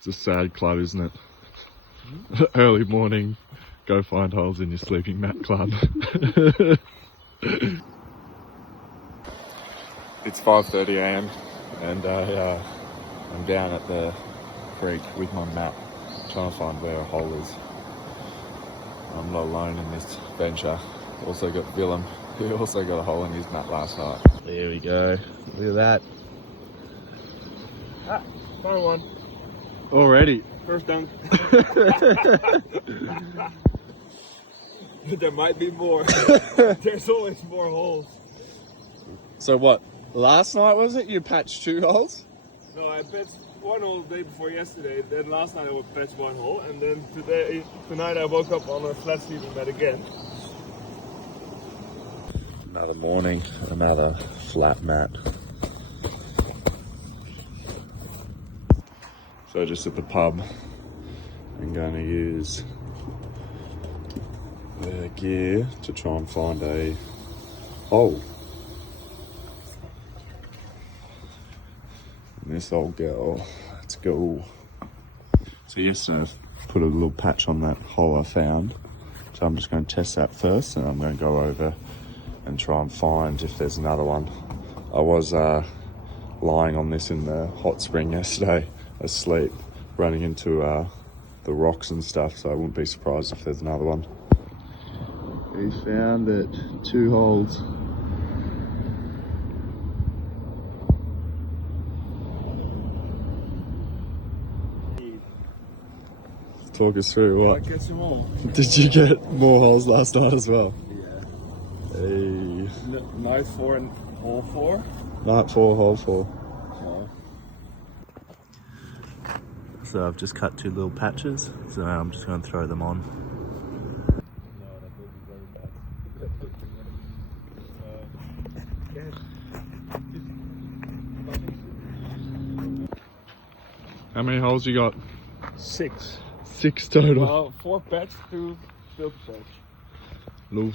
It's a sad club, isn't it? Early morning, go find holes in your sleeping mat club. It's 5:30 AM and I'm down at the creek with my mat trying to find where a hole is. I'm not alone in this venture. Also got Willem, who also got a hole in his mat last night. There we go. Look at that. Ah, found one. Already. First dunk. There might be more. There's always more holes. So what? Last night was it? You patched 2 holes? No, I patched 1 hole the day before yesterday. Then last night I would patch 1 hole, and then tonight I woke up on a flat sleeping mat again. Another morning, another flat mat. So just at the pub, I'm going to use the gear to try and find a hole. And this old girl, let's go. So yesterday I put a little patch on that hole I found. So I'm just going to test that first, and I'm going to go over and try and find if there's another one. I was lying on this in the hot spring yesterday, asleep, running into the rocks and stuff, so I wouldn't be surprised if there's another one. We found it, 2 holes. Talk us through what? I get some more. Did you get more holes last night as well? Yeah. Hey. Night 4 and hole 4. Night 4, hole 4. Oh. So I've just cut 2 little patches, so I'm just going to throw them on. How many holes you got? 6. 6 total. Well, 4 patch, 2 filter patch. Little